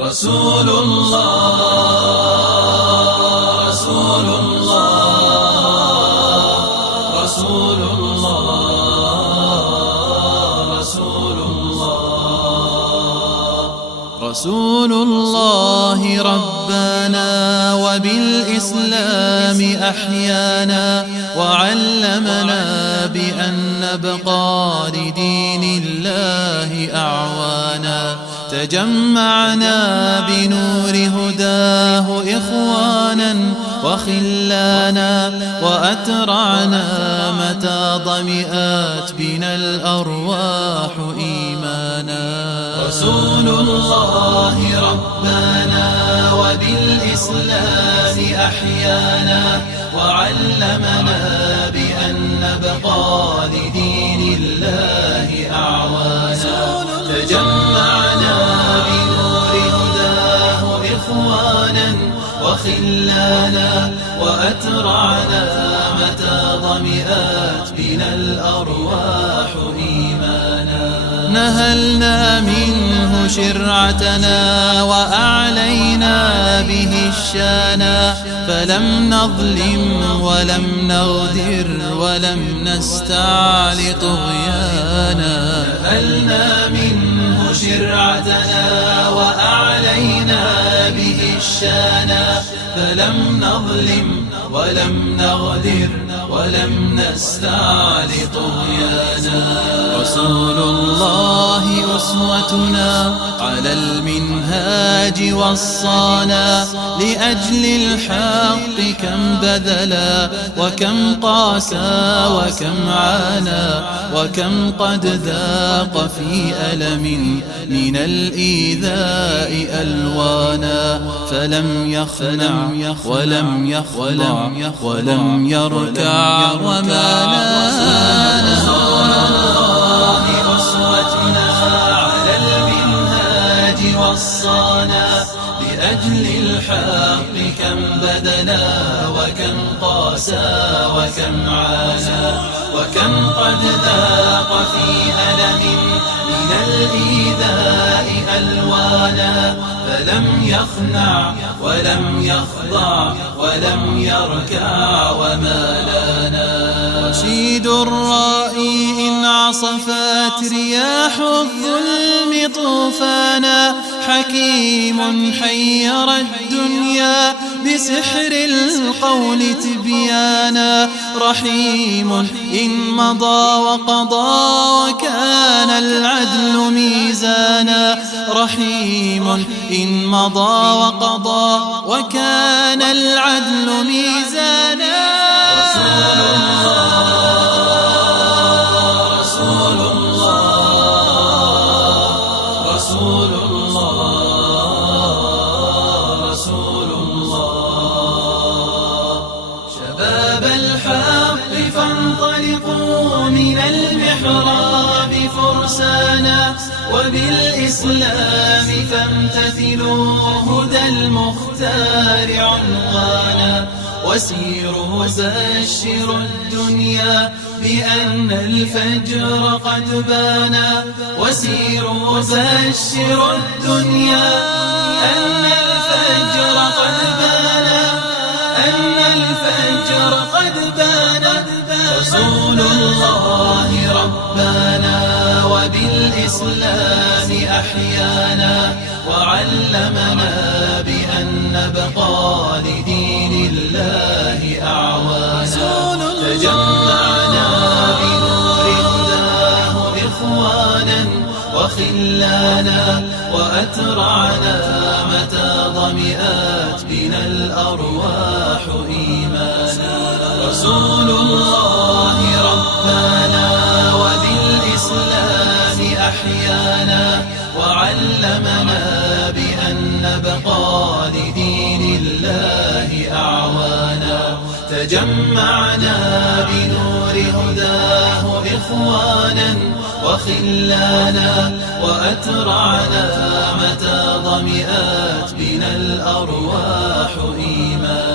رسول الله رسول الله رسول الله رسول الله رسول الله ربنا وبالإسلام أحيانا وعلمنا بأن نبقى لدين الله أعوانا تجمعنا بنور هداه إخوانا وخلانا وأترعنا متى ضمئات بنا الأرواح إيمانا رسول الله ربنا وبالإسلام أحيانا وعلمنا بأن نبقى لدين الله أعوانا تجمعنا بنور هداه إخوانا وخلانا وأترعنا متى ضمئات بنا الأرواح إيمانا نهلنا منه شرعتنا وأعلينا به الشانا فلم نظلم ولم نغدر ولم نستعل طغيانا نهلنا منه شرعتنا وأعلينا به الشانا فلم نظلم ولم نغدر ولم نستعل طغيانا رسول الله أسوتنا على المنهاج وصانا لأجل الحق كم بذلا وكم قاسى وكم عانى وكم قد ذاق في ألم من الإيذاء ألوانا فلم يخنع ولم يخضع ولم يركع وما نانا رسول الله أسوتنا على المنهاج وصانا لأجل الحق كم بذلا وكم قاسى وكم عانى وكم قد ذاق في ألم من الإيذاء ألوانا فلم يخنع ولم يخضع ولم يركع وما لانا رشيد الرائي إن عصفت رياح الظلم طوفانا حكيم حير الدنيا بسحر القول تبيانا رحيم إن مضى وقضى وكان العدل ميزانا رحيم إن مضى وقضى وكان العدل ميزانا رسول الله رسول الله رسول الله رسول الله شباب الحق فانطلقوا من المحراب فرسانا وبالإسلام فامتثلوا هدى المختار عنوانا وسيروا بشروا الدنيا بأن الفجر قد بانا وسيروا بشروا الدنيا أن الفجر قد بانا أن الفجر قد بانا رسول الله ربنا وبالإسلام أحيانا وعلمنا بأن نبقى لدين الله أعوانا تجمعنا بنور هداه إخوانا وخلانا وأترعنا متى ضمئات بنا الأرواح إيمانا رسول الله ربنا وبالإسلام أحيانا وعلمنا بأن نبقى لدين الله أعوانا تجمعنا بنور هداه إخوانا وخلانا وأترعنا متى ضمئات بنا الأرواح إيمانا